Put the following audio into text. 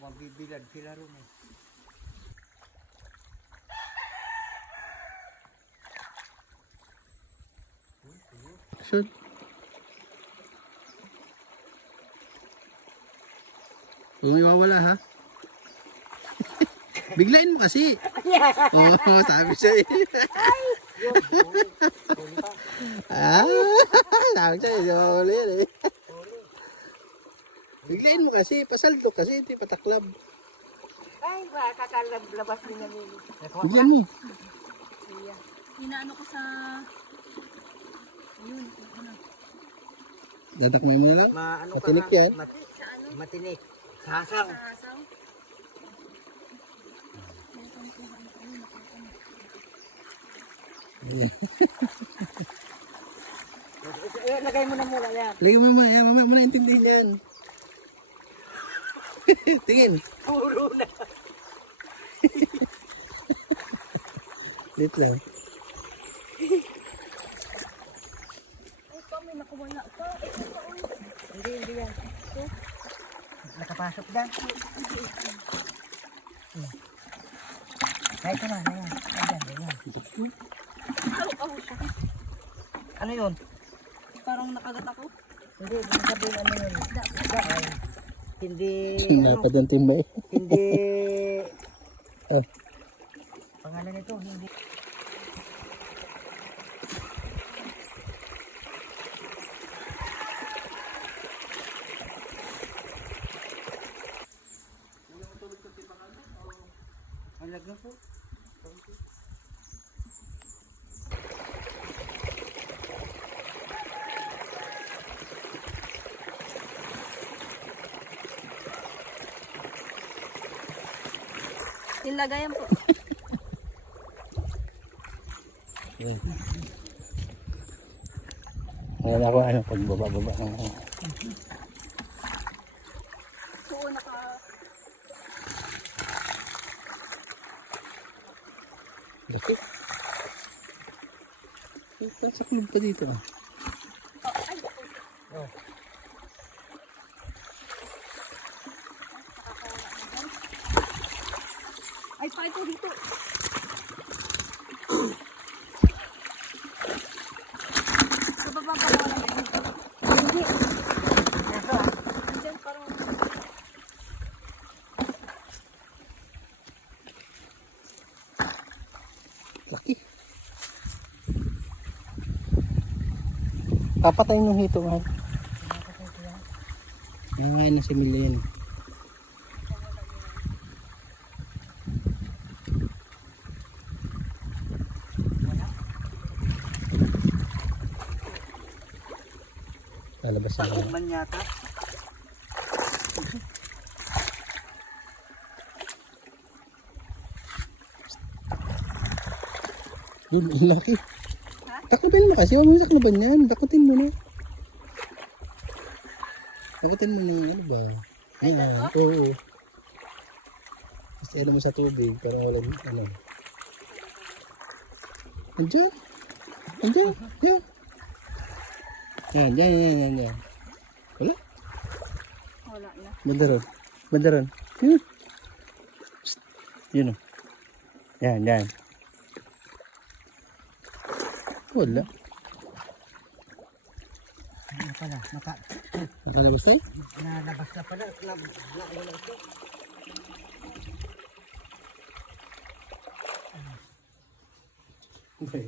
mabibilad sila ron eh. Shoot. Huwag may wawala ha. Biglain mo kasi. Oo, sabi siya eh. Sabi siya eh. Huli yan eh. Biglain mo kasi. Pasaldo kasi. Hindi pataklab. Ay, ba, kakalabas din namin. Bigyan mo. Inaano ko sa... Ayun, ano. Dadakmay mo na lang. Maano ka Matinik nga, yan. Sa ano? Matinik. Sasang. Sa asaw? Lagay mo na muna yan. Lagyan mo naman. Yan, mamaya mo na intindihin yan. Tingin. Puro na. Wait lang. Ay, pa, may nakawala pa. Hindi yan. Nakapasok dyan. Ay, ito na. Ayan. Aw, siya. Ano yun? Parang nakagat ako. Hindi sabihin ano yun. Dahil hindi, Napad ang timay. hindi, Ah. pangalan nito, hindi. Alaga po. Nilagayan po. Ayan ako ano, pagbaba-baba. Oo, naka... Laki. Sa club pa dito ah. Oh, ay, Oh. ay, pa ito dito. Sa baba pa wala yan. Hindi. Nandiyan parang... Laki. Papatayin yung hito mahal. Nangain na si Milene. Lalabas na Pagod lang. man yata. Yun, ang laki. Takutin mo kasi, huwag mo saknaban yan. Takutin mo na. Takutin mo na yung ano ba? Yan, oo. Kasi alam mo sa tubig, parang walang ano. Andiyan. Andiyan. Yan. Yan. Wala? Wala na. Bandaron. Bandaron. Yun. Psst. Yun o. Yan. Wala. Ano pala? Nakalabas tayo? Nalabas na pala. Wala ito. Okay.